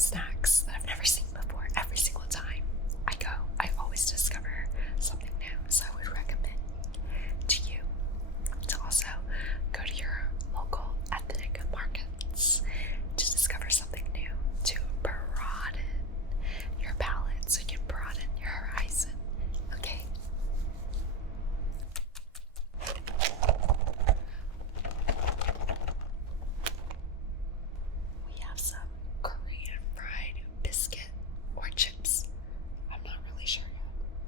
snacks that I've never seen before. Every single time I go, I always discover something new. So I would recommend to you to also go to your local ethnic markets to discover something new, to broaden your palate so you can broaden your horizon. Okay? We have some Korean fried biscuit or chips. I'm not really sure yet.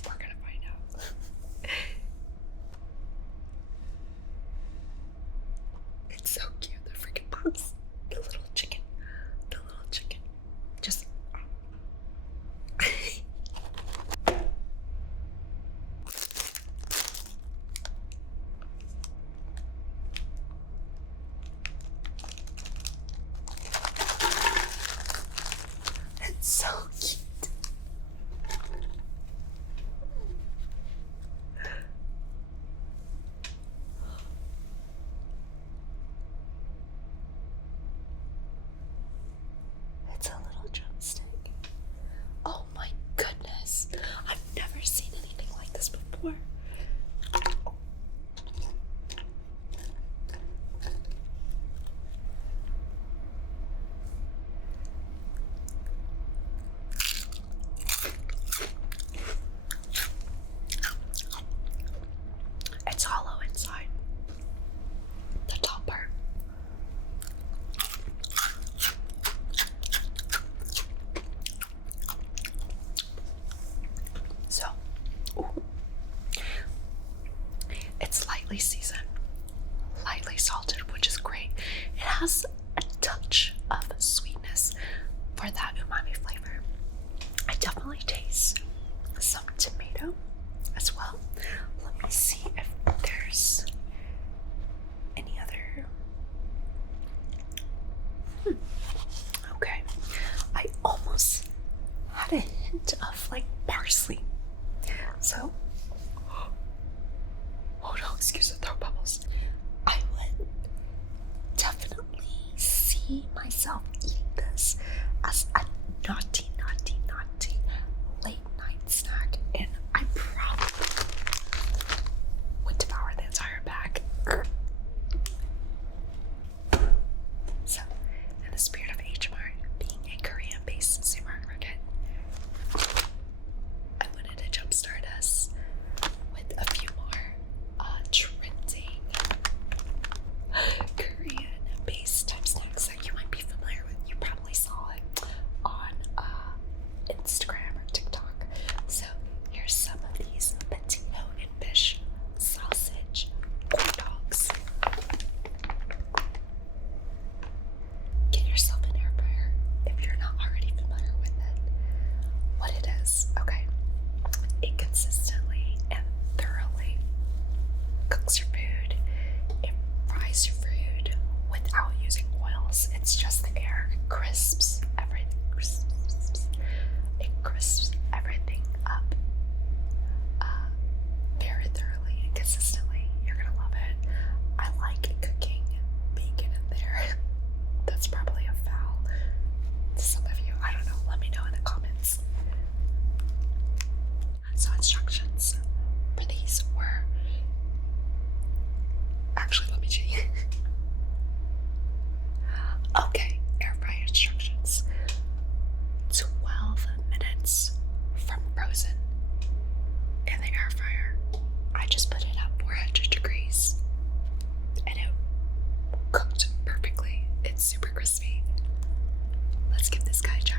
We're gonna find out. It's so cute, the freaking puffs. The little chicken. The little chicken. Just it's so cute. It's a little drumstick. Oh my goodness. I've never seen anything like this before. It's hollow inside. The top part. So, ooh. It's lightly seasoned, lightly salted, which is great. It has a touch of sweetness for that umami flavor. I definitely taste some tomato as well. Let me see if there's any other. Okay, I almost had a hint of like parsley. So, oh no, excuse the throat bubbles. I would definitely see myself eating this as a naughty late night snack, and I probably would devour the entire bag. So, in the spirit of HMART being a Korean-based supermarket, I wanted to jumpstart us with a few more trending Korean-based type snacks that you might be familiar with. You probably saw it on Instagram or TikTok. So here's some of these potato and fish sausage corn dogs. Get yourself an air fryer if you're not already familiar with it. What it is, okay? It consistently and thoroughly cooks your food. It fries your food without using oils. It's just the air. It crisps everything. It crisps everything up very thoroughly and consistently. You're gonna love it. I like cooking bacon in there. That's probably a foul to some of you. I don't know. Let me know in the comments. So instructions for these were actually, let me check. Okay, air fryer instructions. 12 minutes from frozen in the air fryer. I just put it at 400 degrees and it cooked perfectly. It's super crispy. Let's give this guy a try.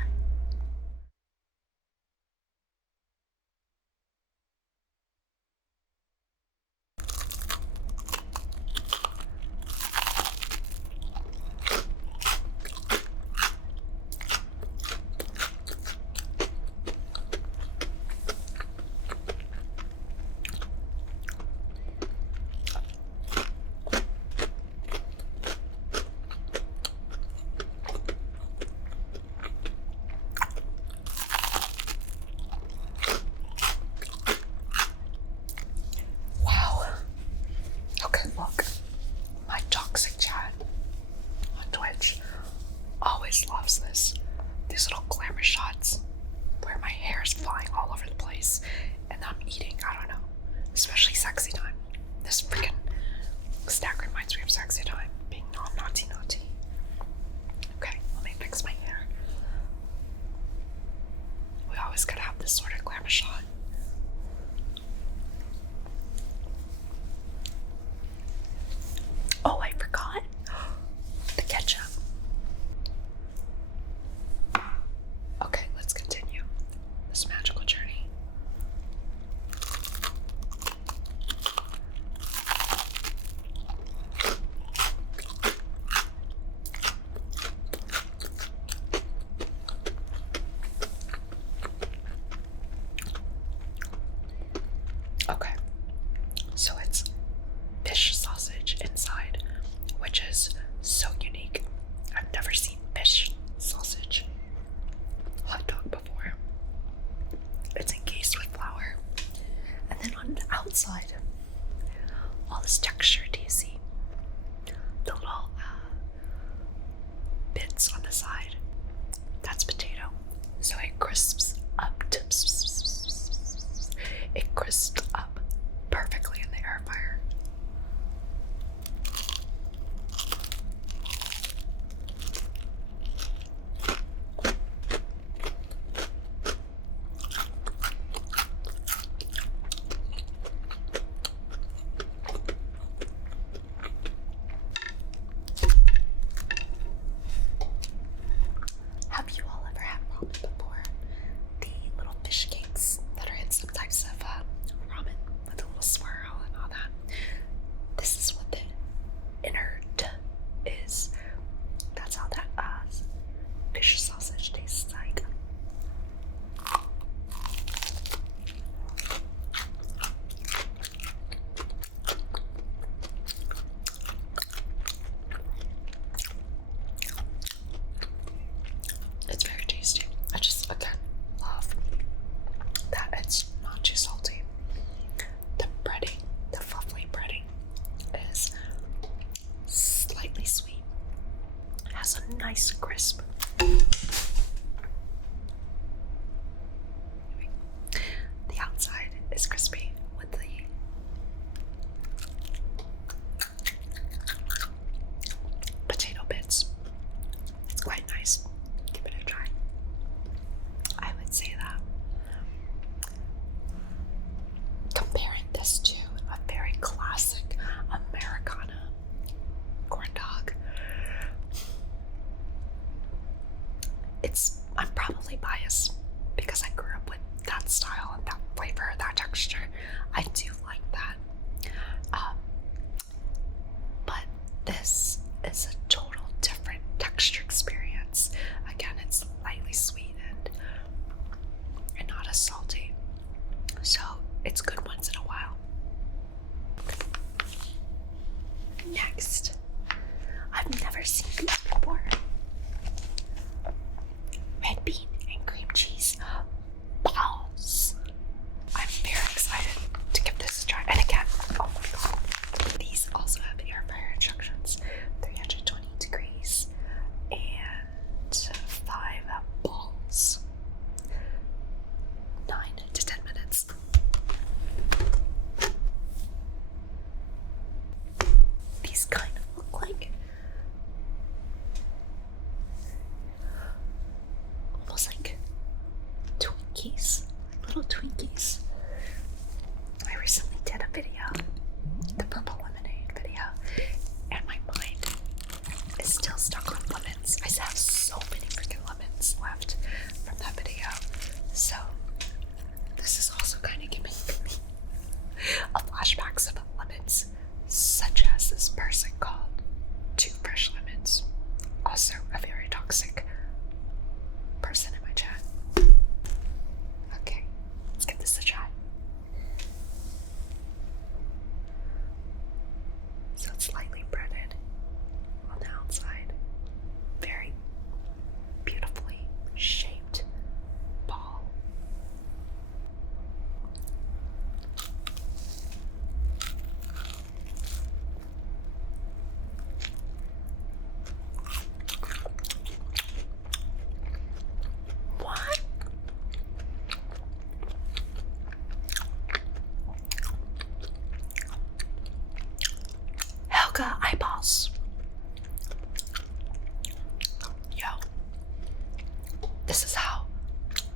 this sort of glam shot. Oh, I forgot the ketchup. Okay, let's continue this magical journey. Okay, so it's fish sausage inside, which is so unique. I've never seen fish sausage hot dog before. It's encased with flour, and then on the outside, all this texture. Do you see the little bits on the side? That's potato, so it crisps up. It crisps up perfectly in the air fryer. Have you all ever had ramen before? The little fish cakes that are in some types of ramen with a little swirl and all that. This is what the innard is. That's how that fish sausage tastes like. It's very tasty. I just, again, love that it's not too salty. The breading, the fluffy breading is slightly sweet. It has a nice crisp. The outside is crispy with the potato bits. It's quite nice. Give it a try. I would say that. Comparing this to a very classic Americana corn dog, I'm probably biased because I grew up with that style and that flavor, that texture. I do like that. But this is a total different texture experience. Again, it's lightly sweetened and not as salty. So it's good once in a while. Next, I've never seen these before. Red bean and cream cheese balls. I'm very excited to give this a try. And again, oh my god, these also have air fryer instructions. 320 degrees and 5 balls. 9 to 10 minutes. These kind of look like almost like Twinkies, little Twinkies. I recently did a video, the purple lemonade video, and my mind is still stuck on lemons. I have so many freaking lemons left from that video. So this is also kind of giving me a flashbacks of lemons, such as this person called Two Fresh Lemons, also a very toxic person in my chat. Okay, let's give this a try. So it's lightly breaded on the outside, very beautifully shaped ball. What? Helga eyeballs. Yo, this is how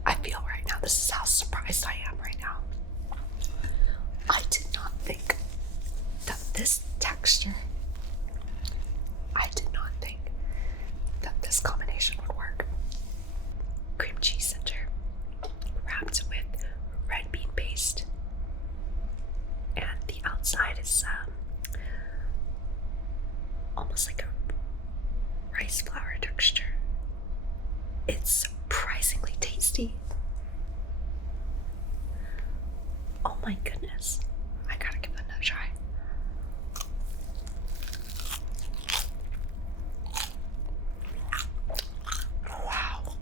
I feel right now. This is how surprised I am right now. I did not think that this texture, I did not think that this combination would work. Cream cheese center, wrapped with red bean paste, and the outside is almost like a rice flour texture. It's surprisingly tasty. Oh my goodness. I gotta give it another try. Wow.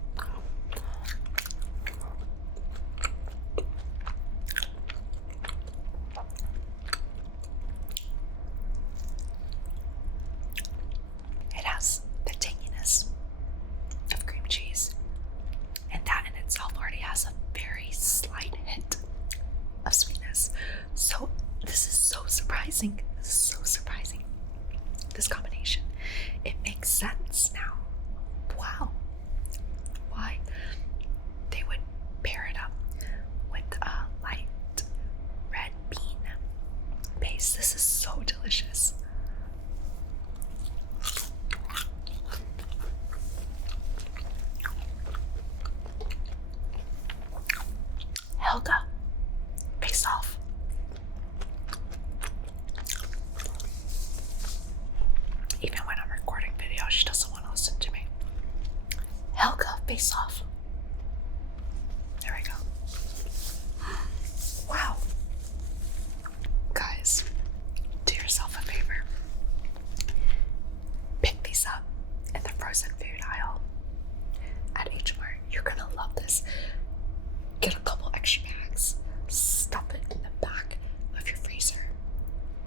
It has the tanginess of cream cheese, and that in itself already has a very slight hint of sweetness. So this is so surprising. This is so surprising. This combination. It makes sense now. Wow. Why they would pair it up with a light red bean base. This is so delicious. Helga, face off. Even when I'm recording video, she doesn't want to listen to me. Helga, face off. There we go. Wow. Guys, do yourself a favor. Pick these up in the frozen food aisle at HMART. You're gonna love this. Get a couple extra bags, stuff it in the back of your freezer,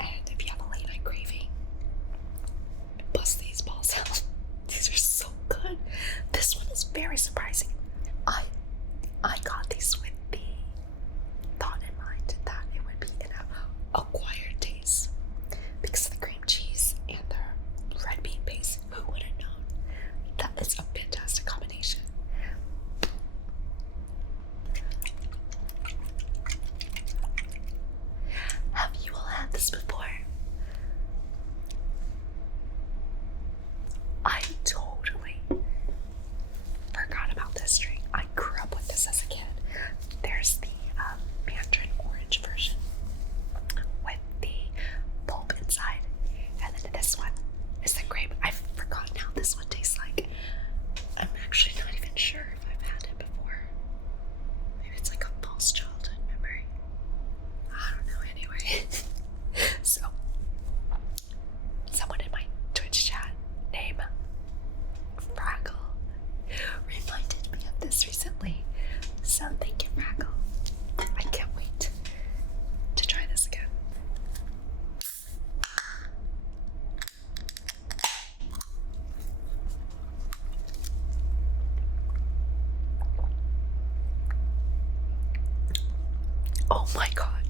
and if you have a late night craving, bust these balls out. These are so good. This one is very surprising. I got these with the thought in mind that it would be an acquired taste because of the cream cheese and the red bean base. Who would have known? That is a fantastic combination. Have you all had this before? I totally forgot about this drink. I grew up with this as a kid. There's the mandarin orange version with the pulp inside, and then this one is the grape. I've forgotten how this one tastes like. I'm actually not even sure if I've had it before. Maybe it's like a false childhood memory. I don't know anyway. So, someone in my Twitch chat named Fraggle reminded me of this recently. So thank you, Fraggle. I can't wait to try this again. Oh my god.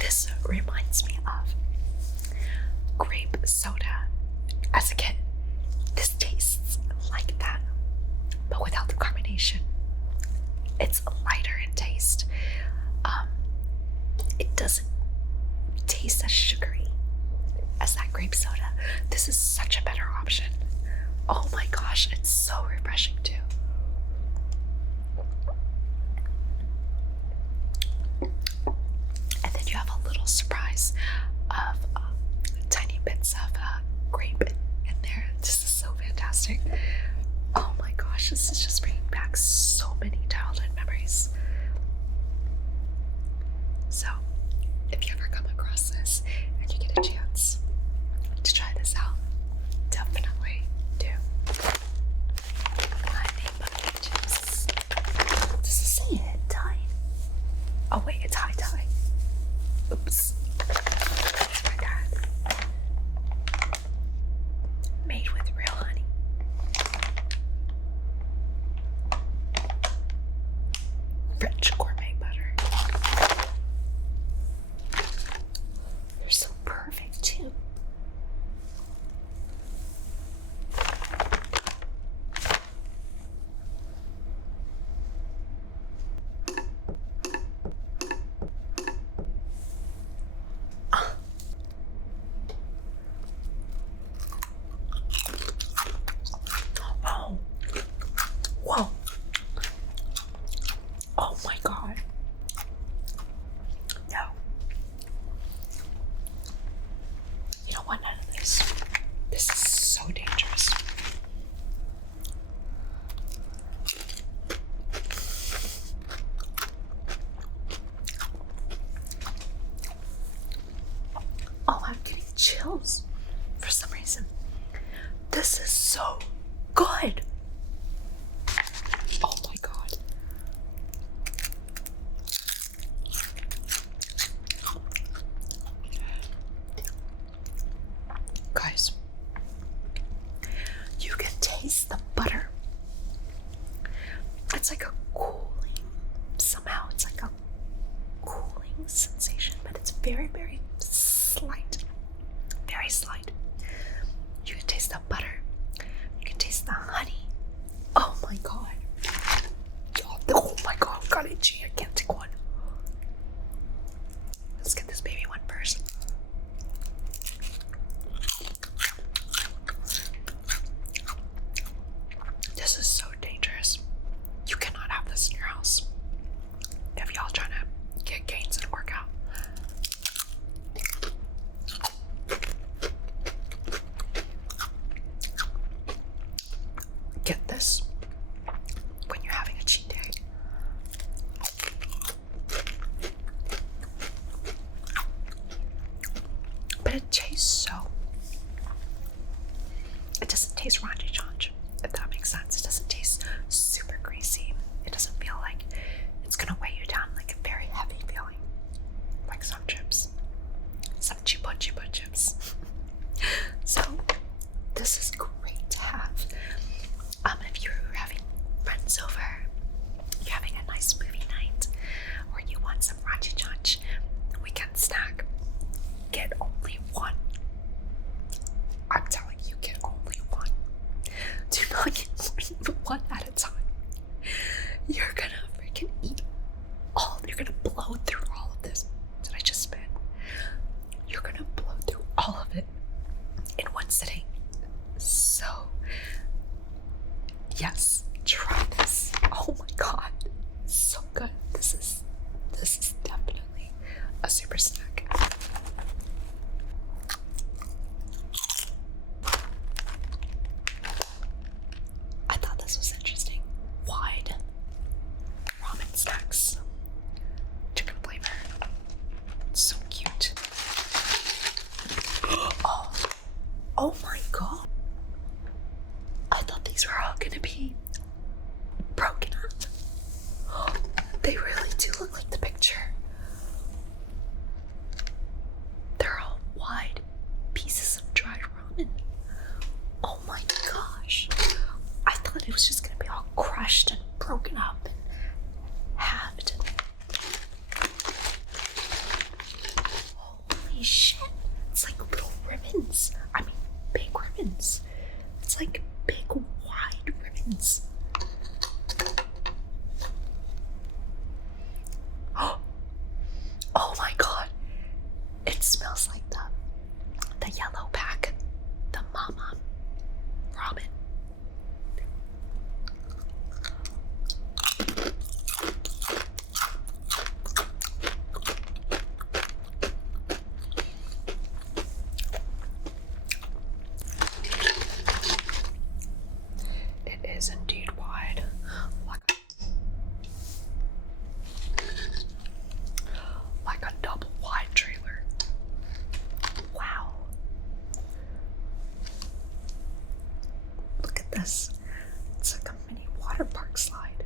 This reminds me of grape soda as a kid. This tastes like that, but without the carbonation. It's lighter in taste. It doesn't taste as sugary as that grape soda. This is such a better option. Oh my gosh, it's so refreshing too. And then you have a little surprise of tiny bits of grape in there. This is so fantastic. Oh my gosh, this is just bringing back so many childhood memories. So, if you ever come across this and you get a chance to try this out, definitely do. I need BBQ chips. Does it say it? Thai? Oh wait, it's high Thai. Oops. That's my bad. Made with real honey. French gourmet butter. They're so perfect too. chills for some reason. This is so good. Oh my god. Guys, you can taste the butter. It's like a cooling, somehow it's like a cooling sensation, but it's very, very slight. Very slight. You can taste the butter. You can taste the honey. Oh my god. Oh my god, I've got itchy. I can't take one. Let's get this baby one first. This is so dangerous. You cannot have this in your house. If y'all trying to get gains and work out. Get this when you're having a cheat day. But it tastes so. It doesn't taste Ranji Chanj, if that makes sense. It doesn't taste super greasy. It doesn't feel like it's gonna weigh you down, like a very heavy feeling. Like some chips. Some chupa chips. So, this is great to have. If you're having friends over, you're having a nice movie night, or you want some Ranji Chanj weekend snack, get only one. I'm telling you, get only one. Do not get one at a time. You're gonna freaking eat you're gonna blow through all of this. Did I just spit? You're gonna blow through all of it in one sitting. So, yes, try this. Oh my god, so good. This is definitely a super snack. I thought this was interesting. Wide ramen snacks, chicken flavor. It's so cute. Oh my god. I thought these were all gonna be broken up. They really do look like the picture. They're all wide pieces of dried ramen. Oh my gosh. I thought it was just gonna be all crushed and broken up and halved. Holy shit. It's like little ribbons. I mean, big ribbons. It's like big, wide ribbons. Oh my god. It smells like the yellow pack. The mama ramen. It is indeed wide. Like a double wide trailer. Wow. Look at this. It's like a mini water park slide.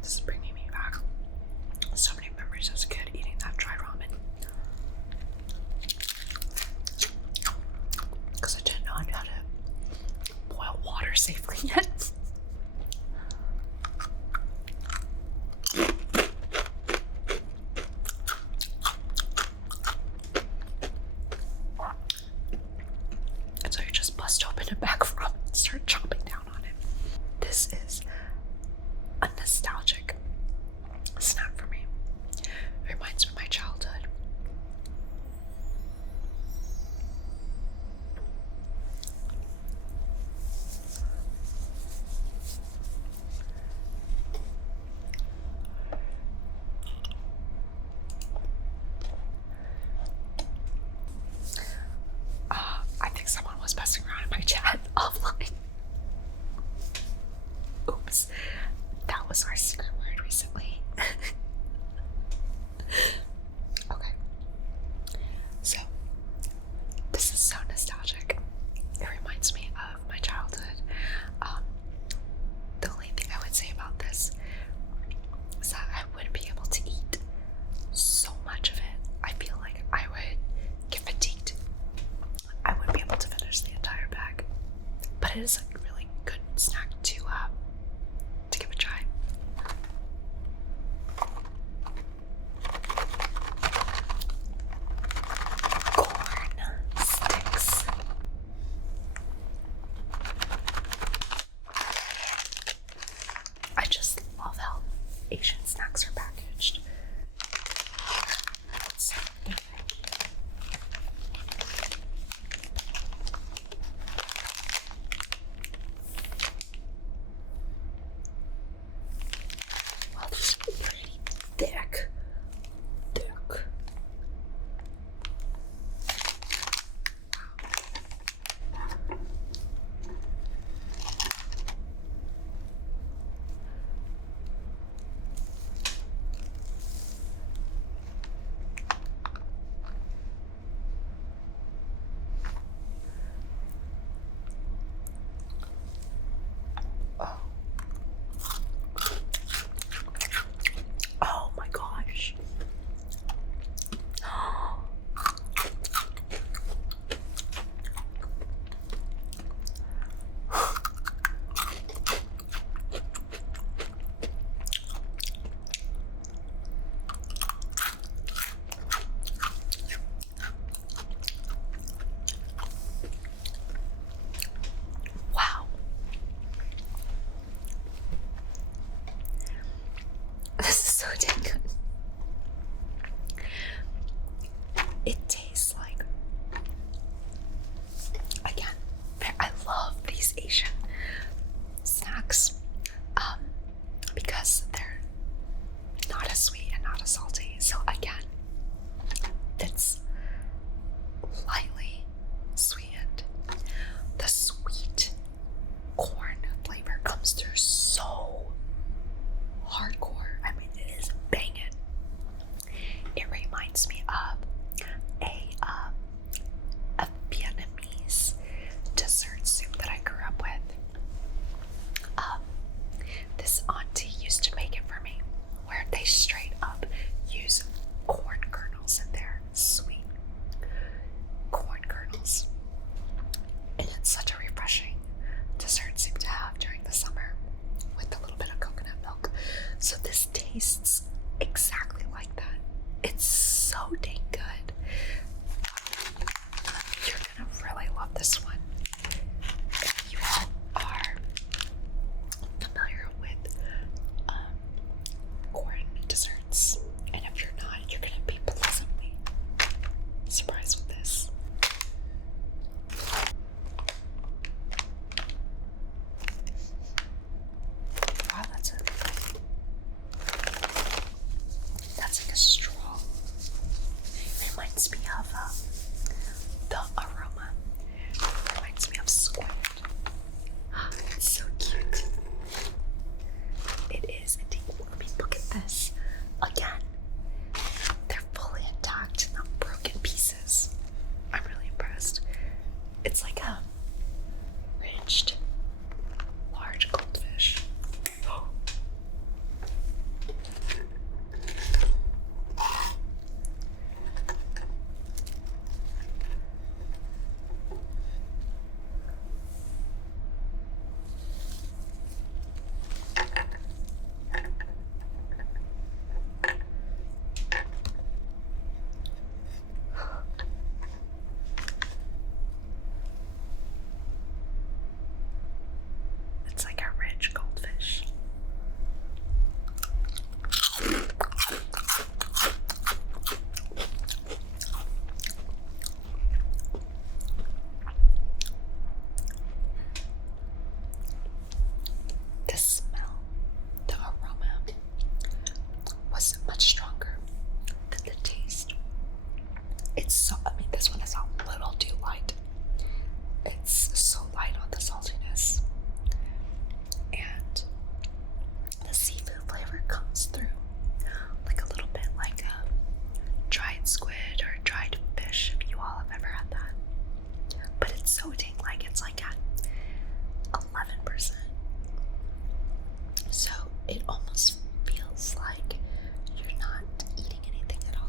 This is bringing me back so many memories as a kid eating that dry ramen. But it is a really good snack to give a try. Corn sticks. I just love how Asian snacks are packaged. Wow, this is pretty thick. Oh my gosh. Wow. This is so dang good. It tastes like, again, I love these Asian snacks because they're not as sweet and not as salty. So again, it's lightly sweetened. The sweet corn flavor comes through so hardcore. I mean, it is banging. It reminds me of a Vietnamese dessert soup that I grew up with. This auntie used to make it for me, where they straight up use corn kernels in there. Sweet corn kernels. And it's such a refreshing dessert soup to have during the summer with a little bit of coconut milk. So this tastes exactly like that. It's so dang good. You're gonna really love this one. If you are familiar with corn desserts, and if you're not, you're gonna be pleasantly surprised with this. Wow, that's like a straw. It reminds me of the aroma. It reminds me of Squid. It's so cute. It is indeed. I mean, look at this. Again, they're fully intact, not broken pieces. I'm really impressed. It's like a ridged large goldfish. It's like a rich goldfish. The smell, the aroma was much stronger than the taste. It's so, I mean, this one is a little too light. It's so light on the saltiness. And the seafood flavor comes through like a little bit like a dried squid or dried fish, if you all have ever had that. But it's so dang like it's like at 11%. So it almost feels like you're not eating anything at all.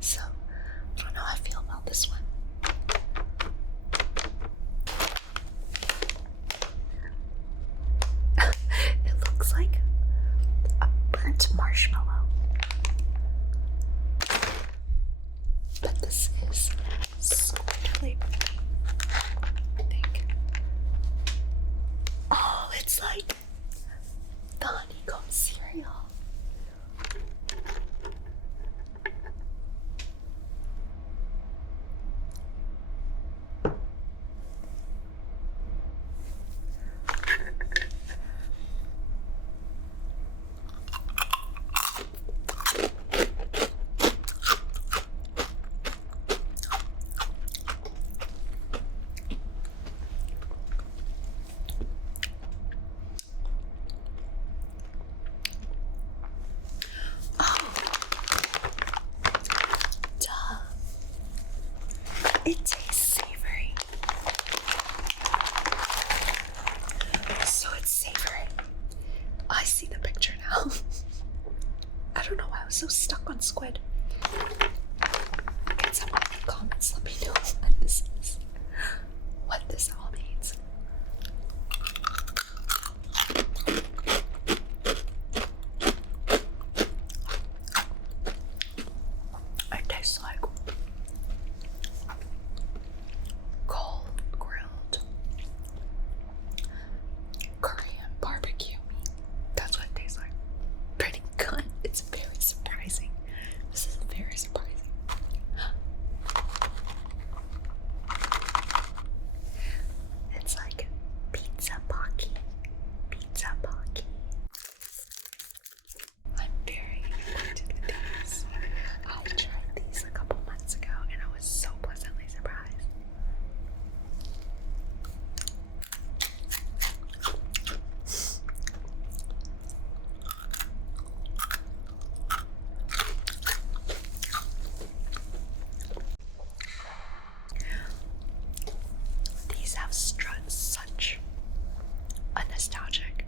So I don't know, I feel but this is Squid flavored, I think. Oh, it's like the honeycomb cereal. It tastes savory. So it's savory. I see the picture now. I don't know why I was so stuck on squid. Can someone in the comments let me know what this is? What this all means. It tastes like cold grilled Korean barbecue meat. That's what it tastes like. Pretty good. It's very surprising. This is very surprising. It's like pizza pocky. Pizza pocky. I'm very acquainted with these. I tried these a couple months ago and I was so pleasantly surprised. These have such a nostalgic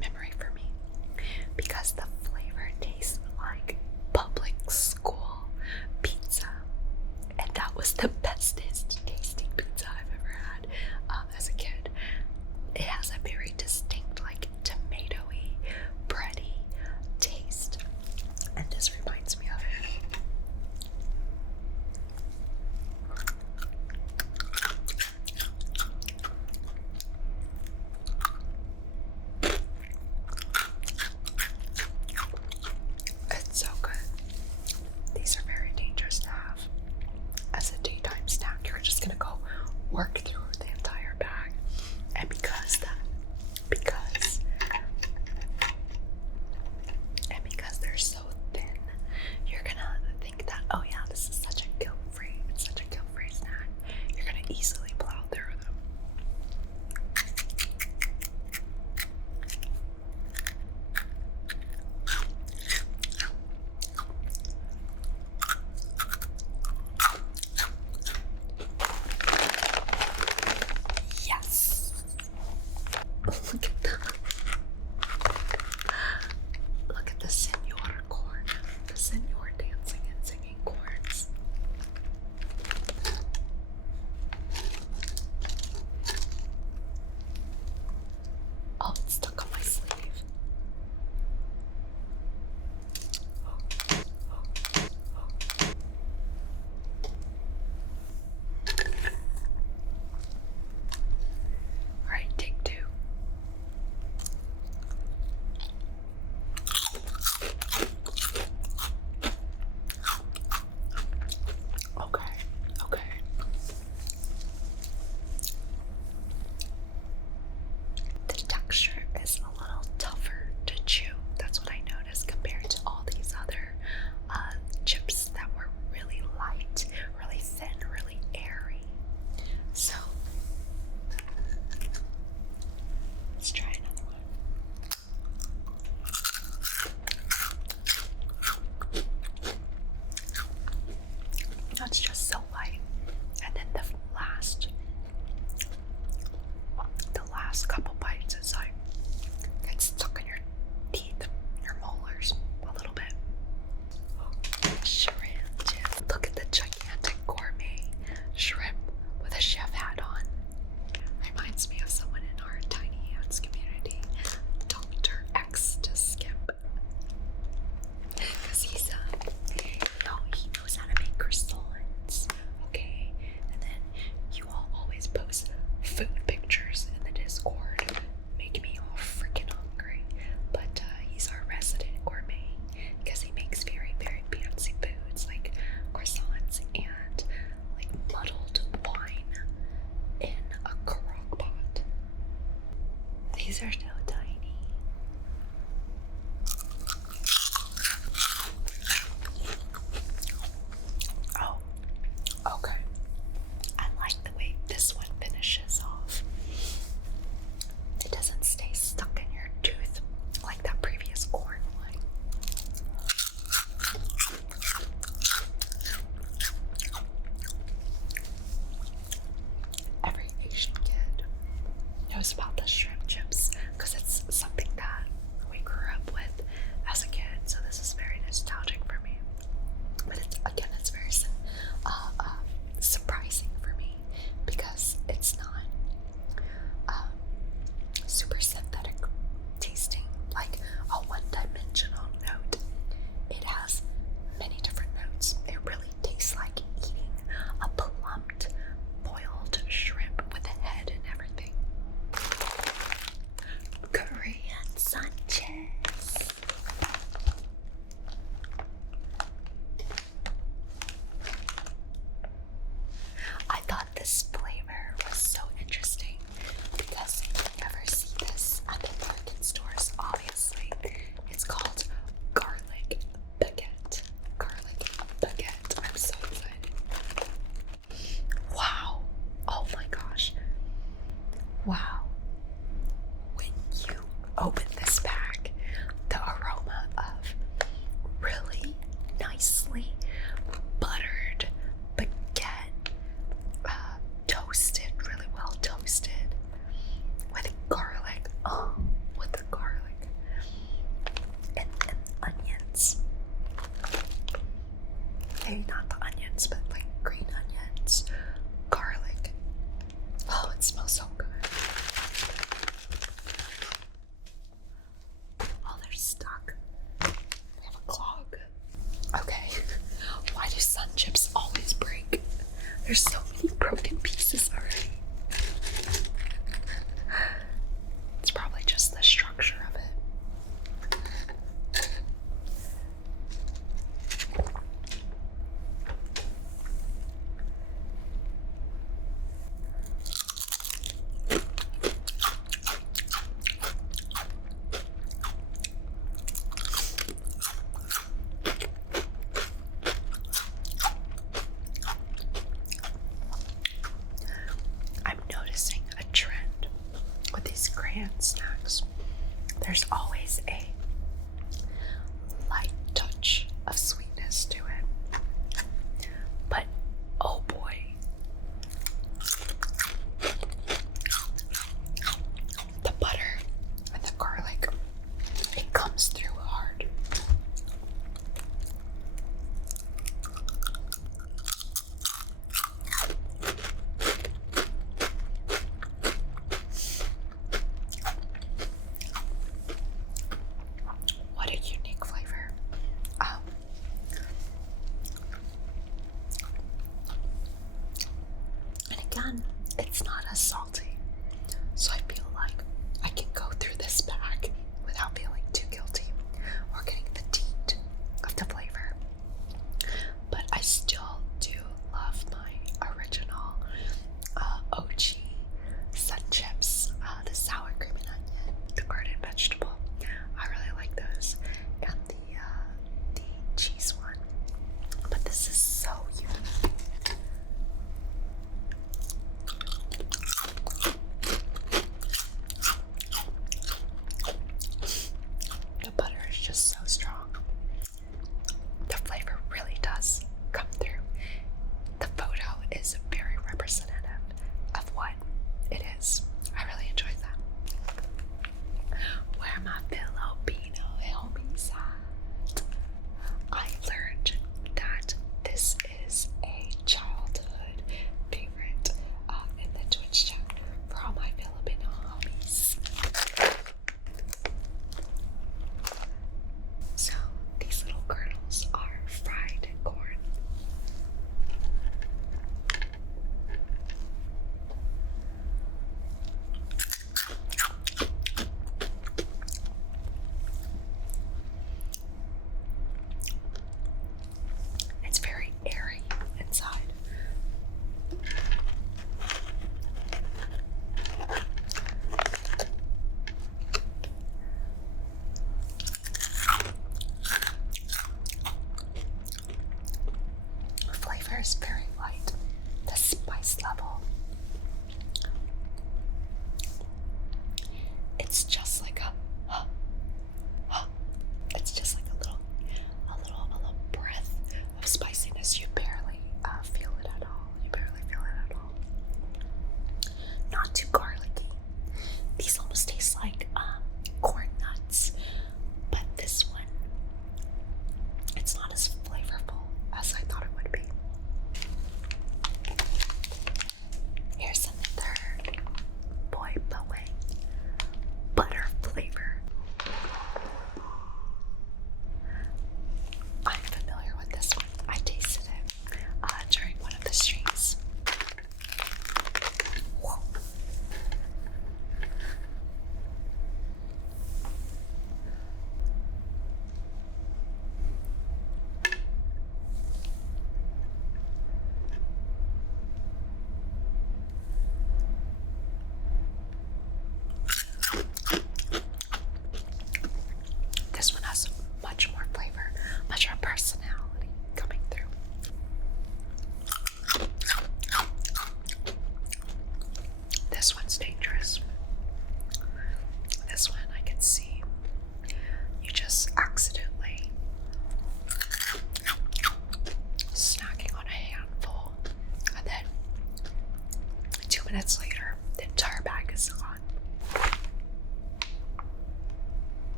memory for me because the flavor tastes like public school pizza, and that was the bestest tasting pizza I've ever had as a kid. It has a very distinct, like, tomatoey, bready taste, and this reminds me of it. It's so good. These are very dangerous to have as a daytime snack. You're just gonna go work through the entire bag, and because they're so thin, you're gonna think that, oh yeah, this is such a guilt-free snack. You're gonna easily plow through them. Yes. Look at that. Look at the senor corn. The senor dancing and singing corns. Oh, it's stuck on my sleeve. Alright, take two. Okay. The texture is a little tougher to chew. That's what I noticed compared to all these other chips that were really light, really thin, really airy. So let's try another one. That's just so light. And then the last couple bites is like, gets stuck in your teeth, your molars a little bit. Shrimp dip. Look at the gigantic gourmet shrimp with a chef hat on. Reminds me of someone in our tiny hands community, Dr. X to Skip. Because he knows how to maybe not the onions, but like green onions, garlic. Oh, it smells so good. Oh, they're stuck. They have a clog. Okay, why do sun chips always break? There's so many broken pieces already. It's probably just the structure of it. Snacks. There's always a light touch of sweetness to it, but oh boy, the butter and the garlic, it comes through hard. It's not as salty, so I feel like I can go through this bag without feeling too guilty or getting the taint of the flavor. But I still do love my original OG sun chips, the sour cream and onion, the garden vegetable. I really like those, and the cheese one. But this is so unique. So strong. The flavor really does come through. The photo is very representative of what it is. I really enjoyed that. Where my Filipino homies at? I learned that this is a childhood favorite in the Twitch chat for all my Filipino homies. So these little kernels are fried corn. It's very airy inside. Is very light. The spice level, it's just like it's just like a little breath of spiciness. You barely feel it at all. Not too garlicky. These almost taste like corn nuts, but this one, it's not as flavorful as I thought it would be. Here's the third boy Bawang butter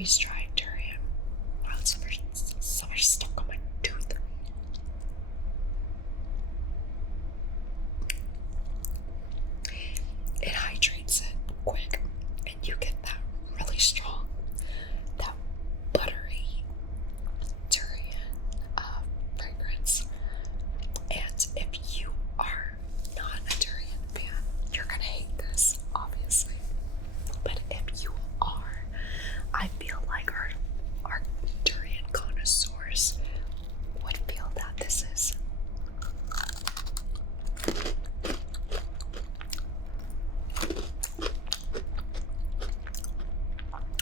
freeze-dried durian. Wow, so much stuck on my tooth. It hydrates it quick, and you get that really strong, that buttery durian fragrance. And if you are not a durian fan, you're gonna hate this, obviously. But if you are, I feel like our durian connoisseurs would feel that this is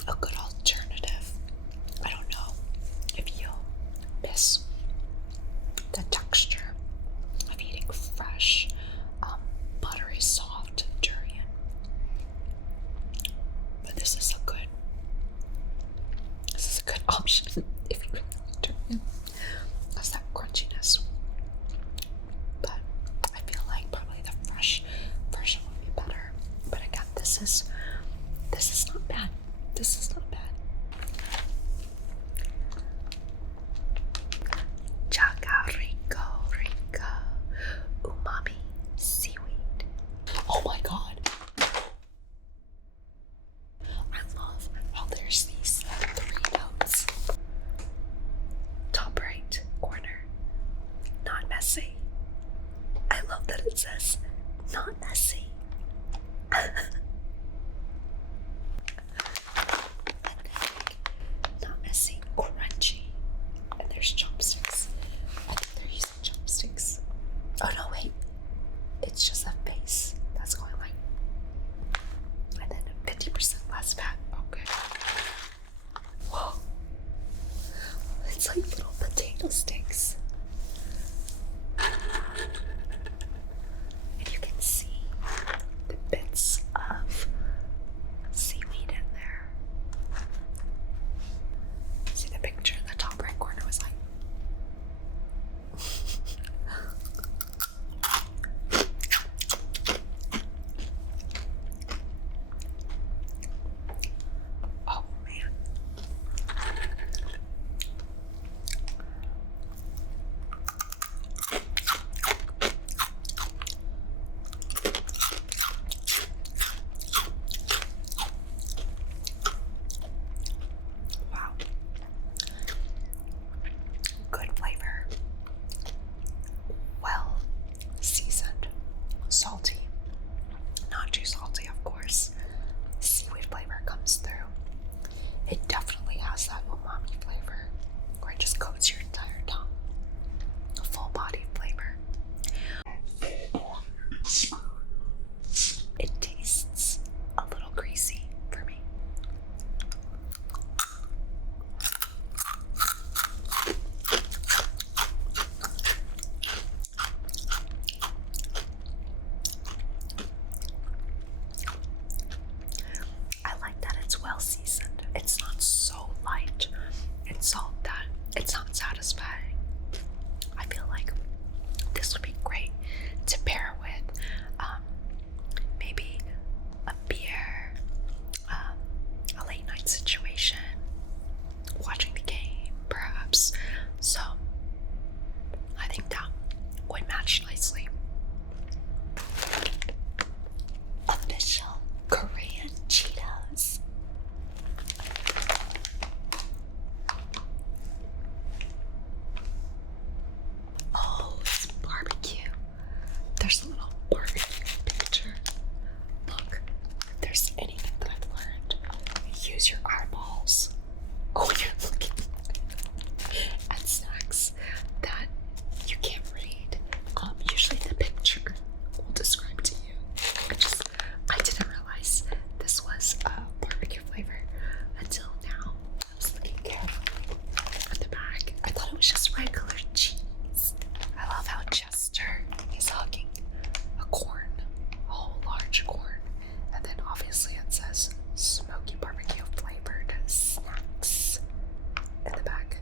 a good alternative. I don't know if you'll miss the texture of eating fresh, buttery, soft durian. But this is a good option if you really like durian. That's that crunchiness. But I feel like probably the fresh version would be better. But again, this is not bad. This is not bad. JagaRico, Umami, Seaweed. Oh my god. I love how there's these 3 notes. Top right corner, not messy. I love that it says not messy. Not messy, crunchy. And there's chopsticks. I think they're using chopsticks. Oh no, wait. It's just a face that's going like, and then 50% less fat. Okay. Whoa. It's like little potato sticks. And you can see the bits of seaweed in there. See the picture in the top right corner was like oh man. Wow. Good flavor. Well seasoned. Salty. Not too salty, of course. Seaweed flavor comes through. It definitely has that umami flavor where it just coats your entire tongue. A full body flavor. It tastes a little greasy for me. I like that it's well seasoned. It's not so light and salt that it's not satisfying. I feel like this would be great to pair with maybe a beer, a late night situation, watching the game, perhaps. So I think that would match nicely. Official Korean Cheetos. Oh, it's barbecue. There's a little barbecue picture. Look, if there's anything that I've learned, use your eyeballs when you're looking at snacks that you can't read. Usually the picture will describe to you. I didn't realize this was a barbecue flavor until now. I was looking carefully at the back. I thought it was just regular cheese. I love how Chester is hugging a corn, a whole large corn. And then obviously it says smoky barbecue flavored snacks in the back.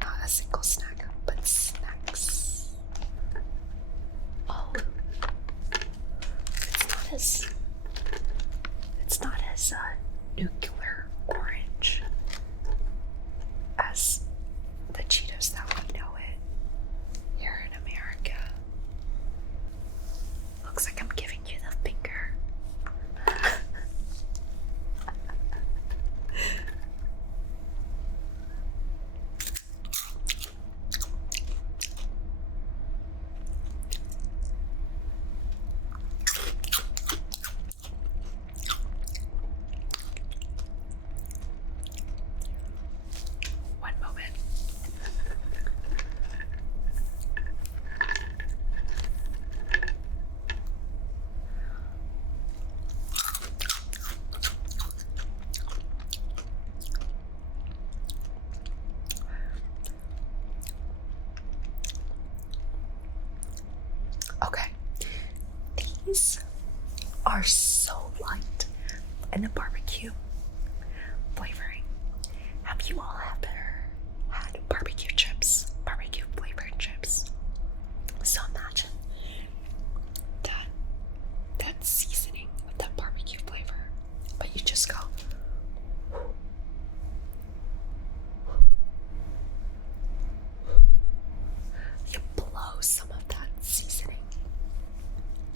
Not a single snack, but snacks. Oh, it's not as nuclear orange These are so light in the barbecue flavoring. Have you all ever had barbecue chips, barbecue flavored chips? So imagine that seasoning of that barbecue flavor, but you just go, you blow some of that seasoning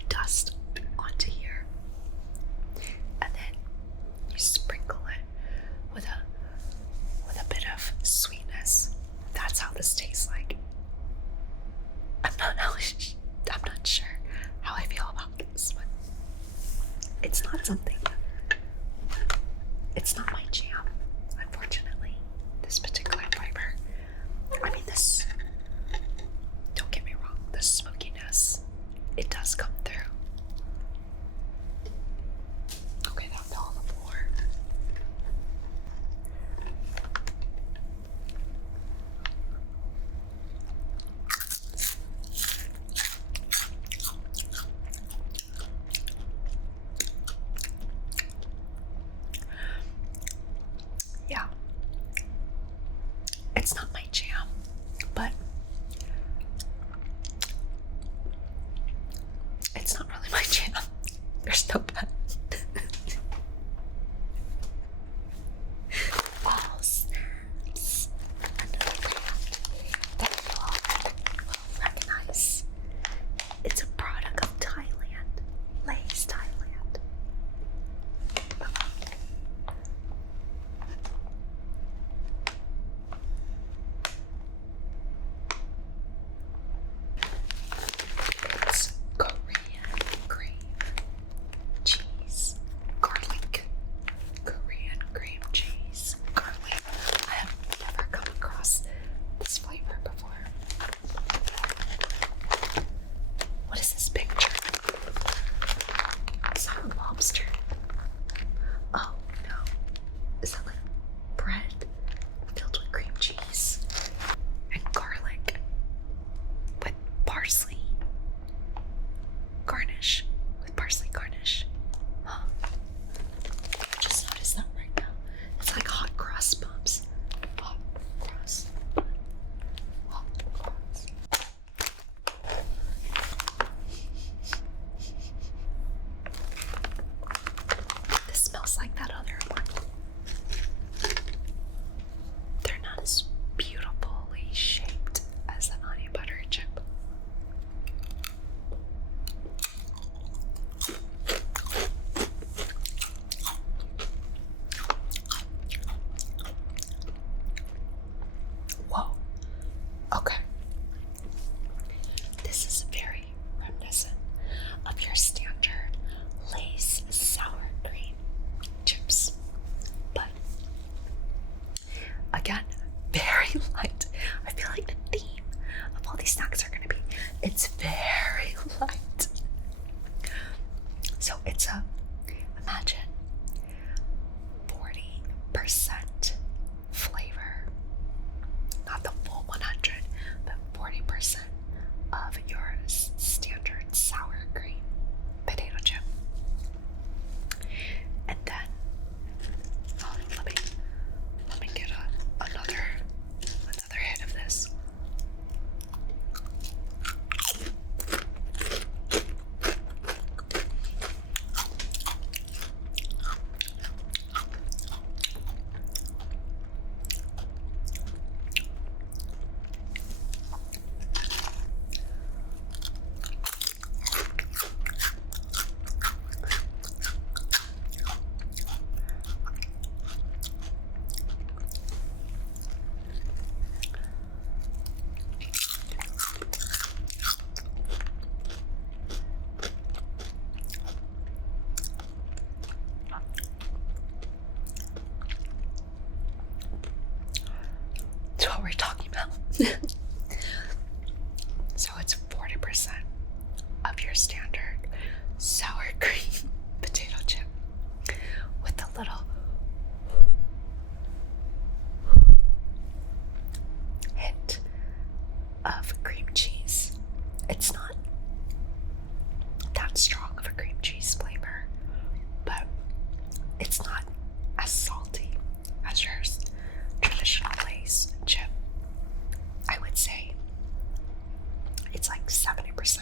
dust onto here, and then you sprinkle it with a bit of sweetness. That's how this tastes like. I'm not sure how I feel about this one. It's not something. It's not my jam, unfortunately. This particular flavor. I mean, this. Don't get me wrong. The smokiness, it does come through. Okay, that fell on the floor. Yeah. It's not my jam, but it's not really my jam. There's no bet. Oh, snaps. Another brand that you all will recognize. It's a product of Thailand. Lay's Thailand. It's Korean cream cheese, garlic. Korean cream cheese, garlic. I have never come across this flavor before. What is this picture? Is that a lobster? Oh no. Is that like bread filled with cream cheese and garlic with parsley garnish? With parsley garnish. Huh. I just noticed that right now. It's like hot cross bumps. Hot cross. Hot cross. This smells like that other one. They're not as beautifully shaped as the honey butter chip. Whoa. Okay. This is very reminiscent of your standard Lay's sour cream chips. But again, very light. I feel like the theme of all these snacks are gonna be, it's very light. So it's imagine 40% flavor, not the full 100, but 40% of your standard sour cream potato chip. And then, let me get another hit of this. That's what we're talking about. So it's 40% of your standard sour cream potato chip with a little hint of cream cheese. It's not that strong of a cheese flavor, but it's not as salty as your traditional Lay's chip. I would say it's like 70%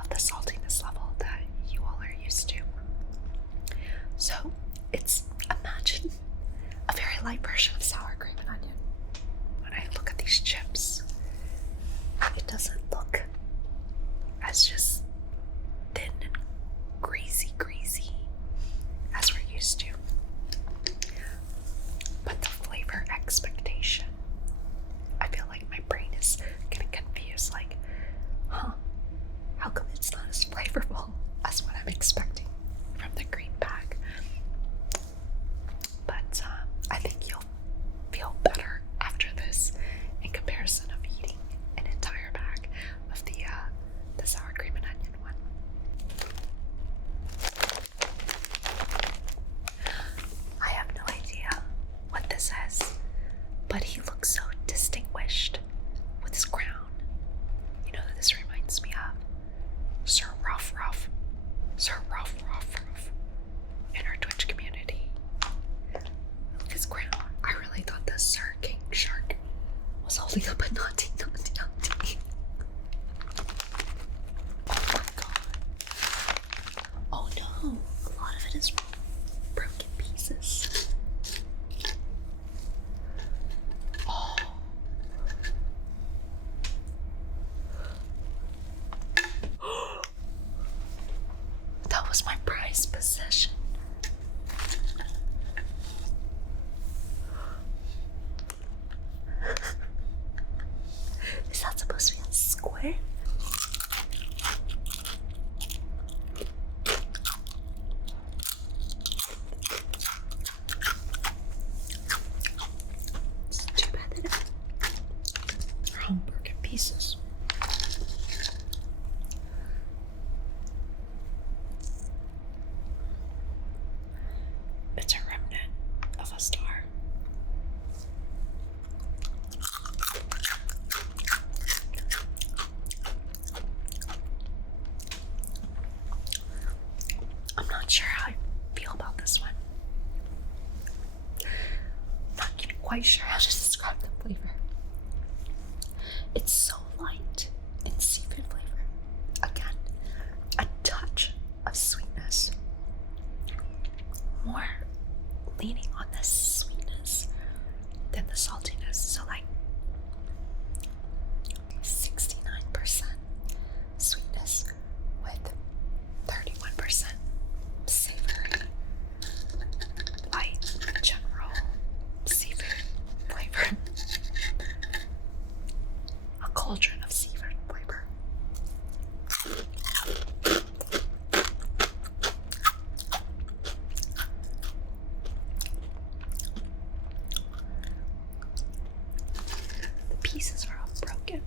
of the saltiness level that you all are used to. So it's, imagine a very light version of sour cream and onion. When I look at these chips, it doesn't look as just thin and greasy as we're used to. But the flavor expectation, I feel like my brain is getting confused, like, how come it's not as flavorful as what I'm expecting from the green bag? But I think you'll feel better after this in comparison of eating an entire bag of the sour cream and onion one. I have no idea what this is, but he looks so distinguished with his crown. You know who this reminds me of? Sir Roff. Sir Roff in our Twitch community. Look at his crown. I really thought the Sir King Shark was holding up a naughty. Oh my god. Oh no, a lot of it is broken pieces. Oh. That was my prized possession. Is that supposed to be a square? It's too bad that they're all broken pieces. It's a remnant of a star. I'm not sure how I feel about this one. Not quite sure how to describe the flavor. It's so light in seafood flavor. Again, a touch of sweetness. More leaning on the sweetness than the saltiness. So like 69% sweetness with 31% savory, light, general seafood flavor. A cauldron of seafood flavor. The pieces are all broken.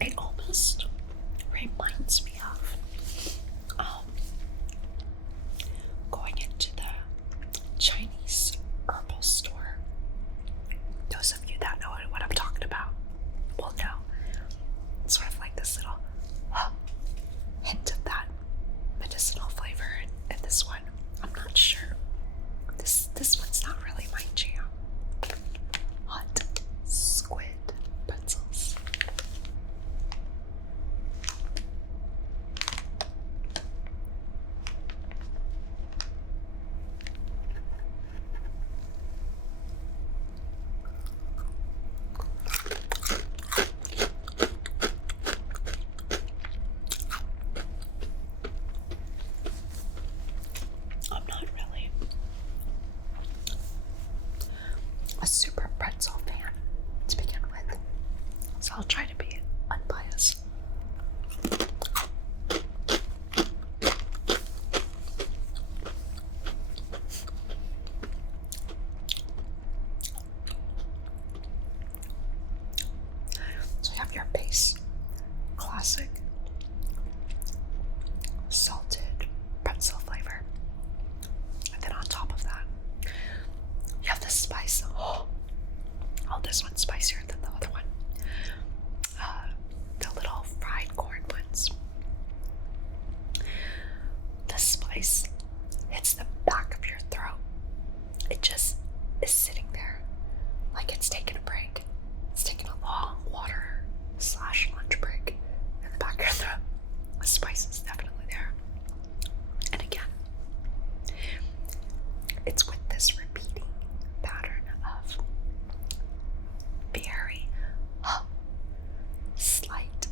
It almost reminds me of going into the Chinese herbal store. Those of you that know what I'm talking about will know. It's sort of like this little hint of that medicinal flavor in this one. I'm not sure. This one's not really my jam. Hot squid pretzels. I'm not really a super pretzel fan to begin with, so I'll try to be unbiased. So you have your base, classic, salted pretzel flavor. And then on it just is sitting there like it's taking a break. It's taking a long water/lunch break in the back of your throat. The spice is definitely there. And again, it's with this repeating pattern of very slight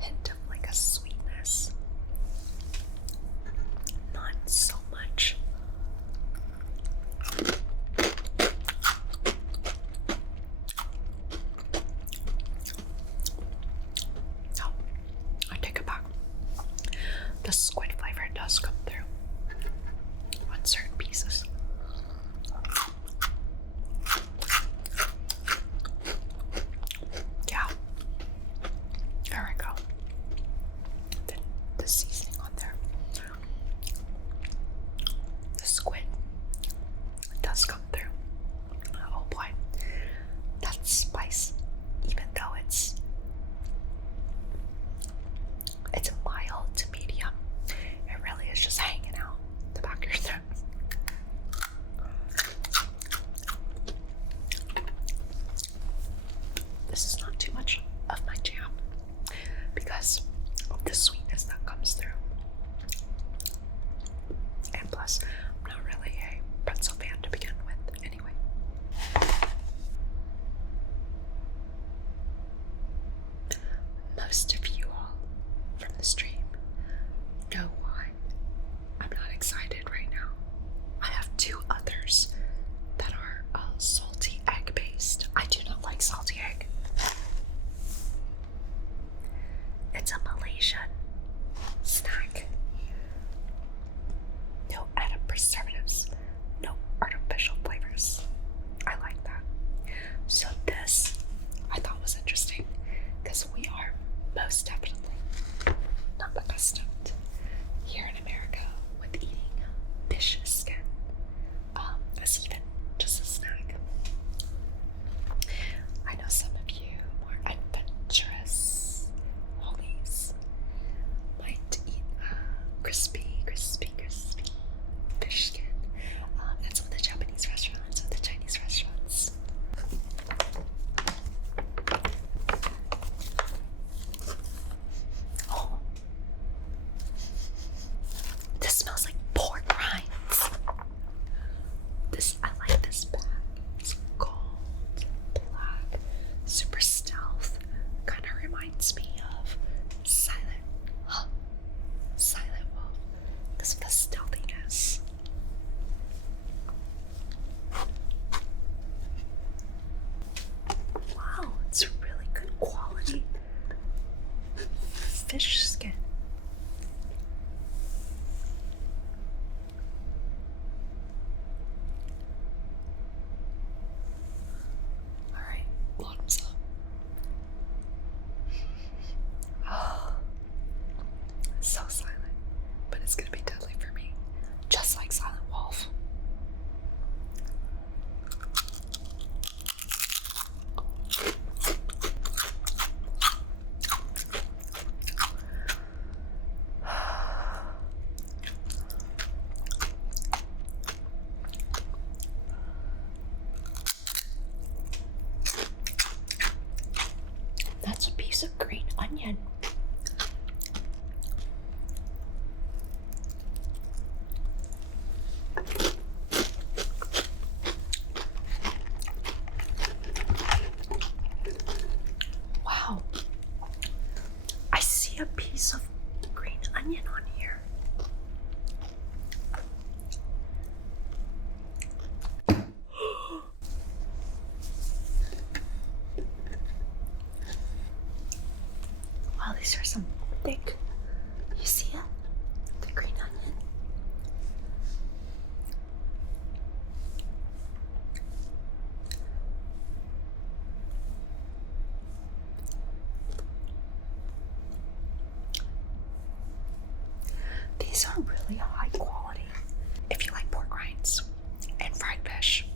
hint of like a sweetness, not so much. No, I take it back. The squid flavor does come through on certain pieces. Yeah, there we go. The seasoning on there. The squid does come through. Oh boy, that spice, even though it's mild to medium, it really is just hanging out the back of your throat. This is not too much of my jam because of the sweetness that comes through. And plus, I'm not really a pretzel fan to begin with anyway. Most of you all from the stream know why I'm not excited right now. I have two others that are salty egg based. I do not like salty egg. It's a Malaysian snack. No added preservatives, no artificial flavors. I like that. So this I thought was interesting because we are most definitely not accustomed here in America with eating fish skin as even just a snack. I know some of you more adventurous homies might eat crispy fish skin at some of the Japanese restaurants or the Chinese restaurants. Oh, this smells like pork rinds. I like this bag. It's gold, black, super stealth. Kind of reminds me of SilentWolf because of the stealthiness. Wow, it's really good quality fish skin. Alright, bottoms up. Oh, so silent, but it's gonna be deadly for me, just like SilentWolf. That's a piece of green onion. Wow. I see a piece of green onion on here. Wow, these are some thick. You see it? The green onion. These are really high quality. If you like pork rinds and fried fish,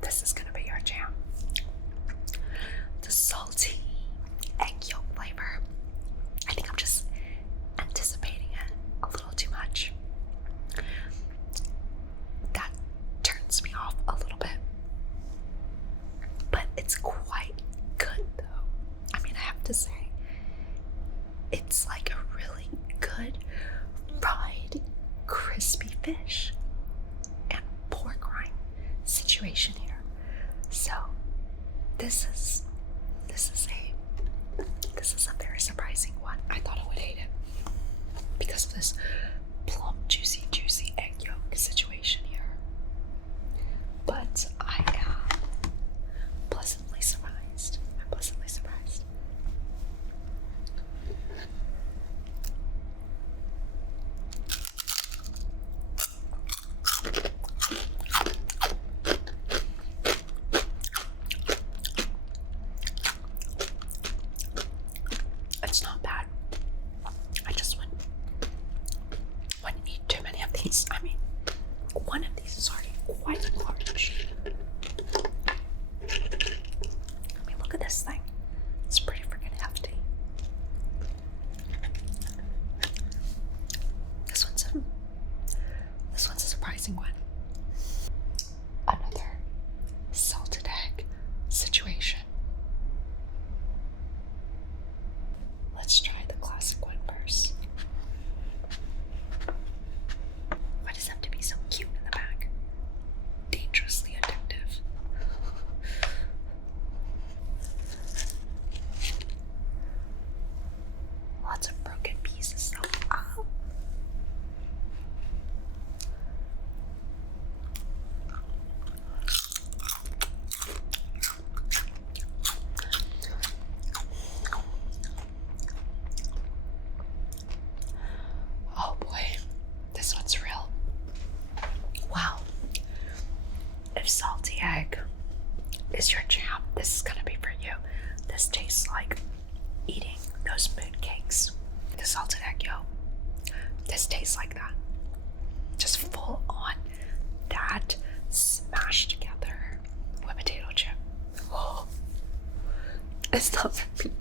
this is gonna be your jam. The salty egg yolk flavor. I think I'm just anticipating it a little too much. That turns It's like a really good fried crispy fish and pork rind situation here. So this is a very surprising one. I thought I would hate it because of this plump, juicy egg yolk situation here. But I am pleasantly surprised. I'm pleasantly surprised. It's not bad. I just wouldn't eat too many of these. I mean, one of these is already quite large. I mean, look at this thing. It's pretty freaking hefty. This one's a surprising one. Another salted egg situation. Let's try the classic one first. Why does it have to be so cute in the back? Dangerously addictive. Lots of broken pieces though. Oh. Oh boy, this one's real. Wow. If salty egg is your jam, this is gonna be for you. This tastes like eating those mooncakes. The salted egg yolk. This tastes like that. Just full on that smashed together with potato chip. Oh, it's not for me.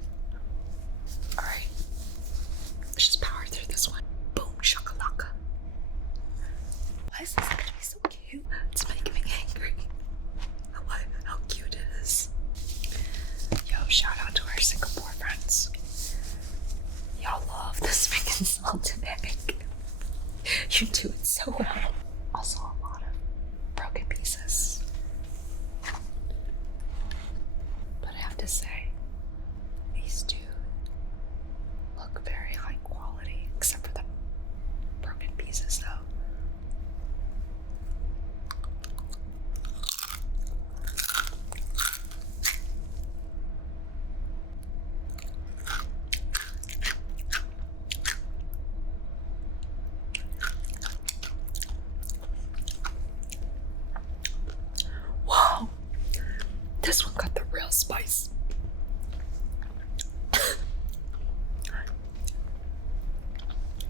Alright. Let's just power through this one. Boom shakalaka. Why is this gonna be so cute? It's making me angry. How cute it is. Yo, shout out to our Singapore friends. Y'all love this freaking salted egg. You do it so well. Also a lot of broken pieces. But I have to say, these do look very high quality, except for the broken pieces though. Whoa! This one got the real spice.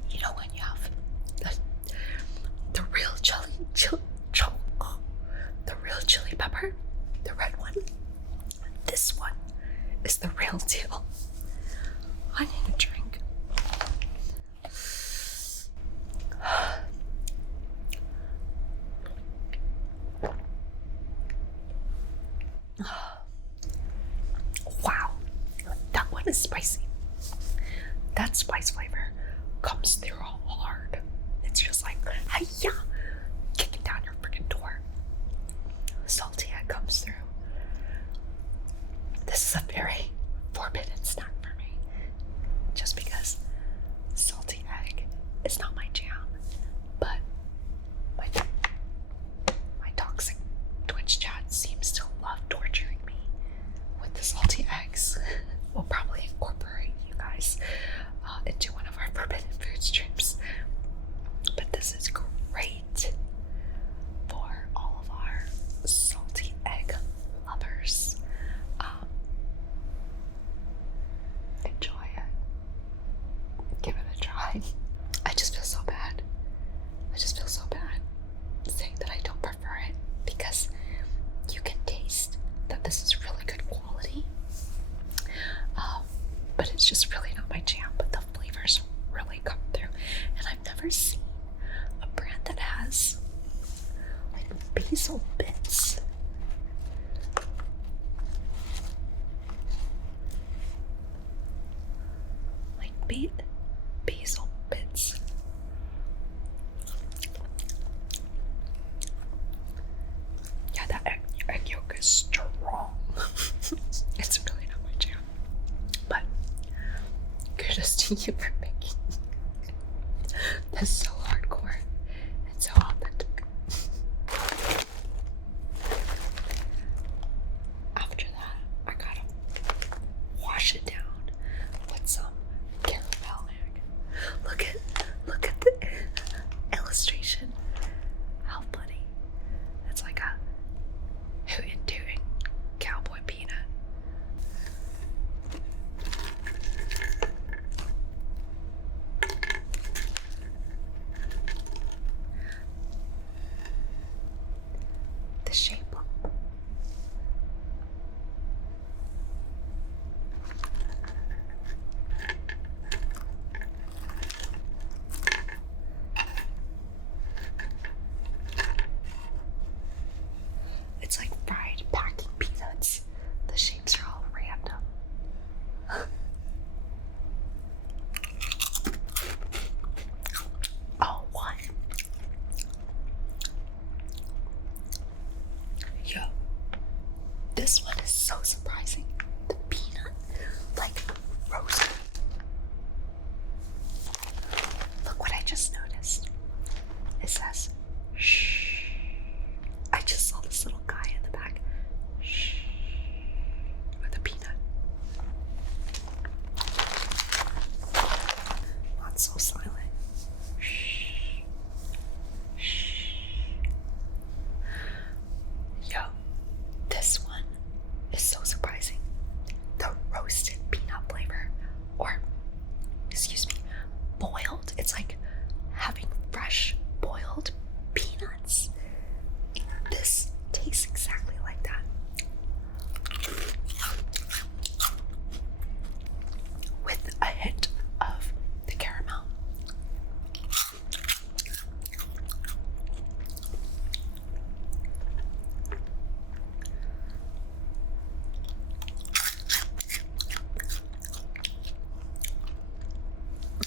You know when you have the real the real chili pepper, the red one. This one is the real deal. I need a drink. Wow, that one is spicy. That spice flavor comes through hard. It's just like, hi-ya, kicking down your freaking door. Salty egg comes through. This is a very forbidden snack for me. Just because salty egg is not my jam, but my toxic Twitch chat seems to love torturing me with the salty eggs. We'll probably incorporate you guys into one of our forbidden food streams. But this is great for all of our salty egg lovers. Enjoy it. Give it a try. I just feel so bad. Saying that I don't prefer it because you can taste that this is really good quality. But it's just really not my jam. But the flavors really come through. And I've never seen a brand that has like basil bits. Like basil bits. Yeah, that egg yolk is strong. It's really not my jam. But kudos to you for making this so hardcore and so authentic. After that, I gotta wash it down with some caramel egg. Look at the illustration. How funny. It's like a hootin' tootin' cowboy peanut. The shape. It's like fried packing peanuts. The shapes are all random. Oh, what? Yo, this one is so surprising. The peanut, like, roasted. Look what I just noticed. It says, shh. I just saw this little guy in the back. Shh. With a peanut. Not so silent. Shh. Shh. Yo, this one is so surprising. The roasted peanut flavor, or, excuse me, boiled. It's like having fresh boiled peanuts. This tastes exactly like that. With a hint of the caramel.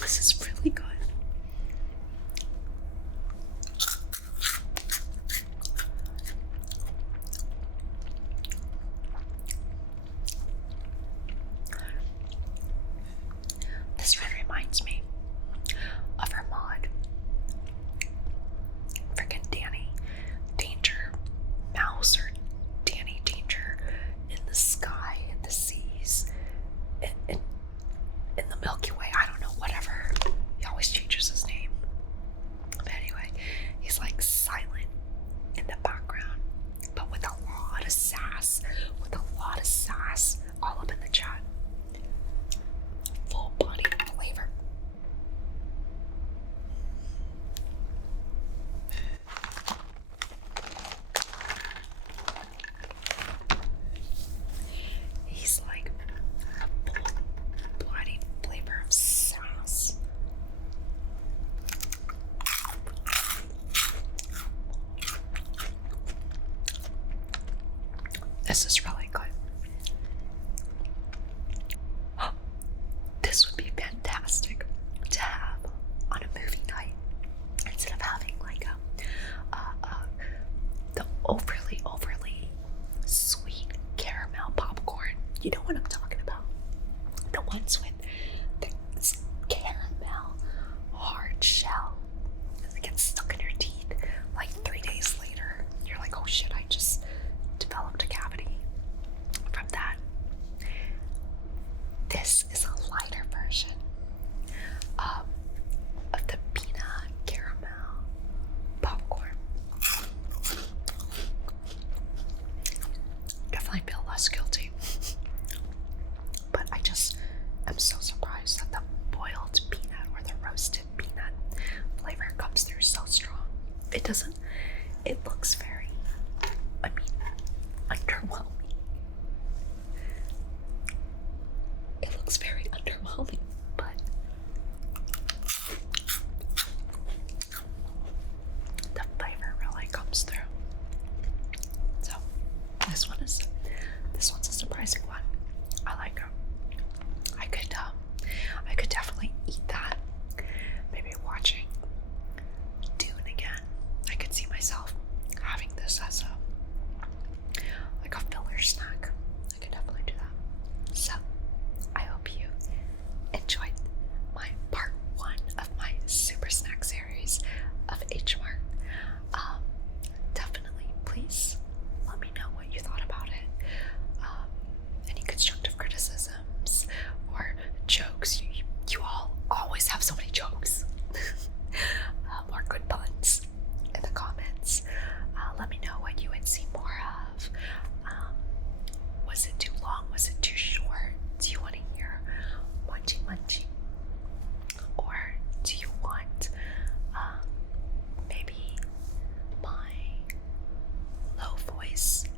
This is really good. This one reminds me of her mod. Freaking DannyDanger, Mouse, or DannyDanger in the sky, in the seas, in the Milky Way. I don't know, whatever. He always changes his name. But anyway, he's like silent in the background, but with a lot of sass. All up in the chat. Full body flavor. He's like a full body flavor of sass. This is really good. This would be fantastic to have on a movie night instead of having like the overly sweet caramel popcorn. You know what I'm talking about? The ones with the caramel hard shell that gets stuck in your teeth like 3 days later. You're like, oh shit, I just developed a cavity from that. This is a lighter version of the peanut caramel popcorn. Definitely feel less guilty. But I just am so surprised that the boiled peanut or the roasted peanut flavor comes through so strong. It looks very, underwhelming. It looks very underwhelming, but the flavor really comes through. So this one's a surprising one. I like it. I could definitely nice.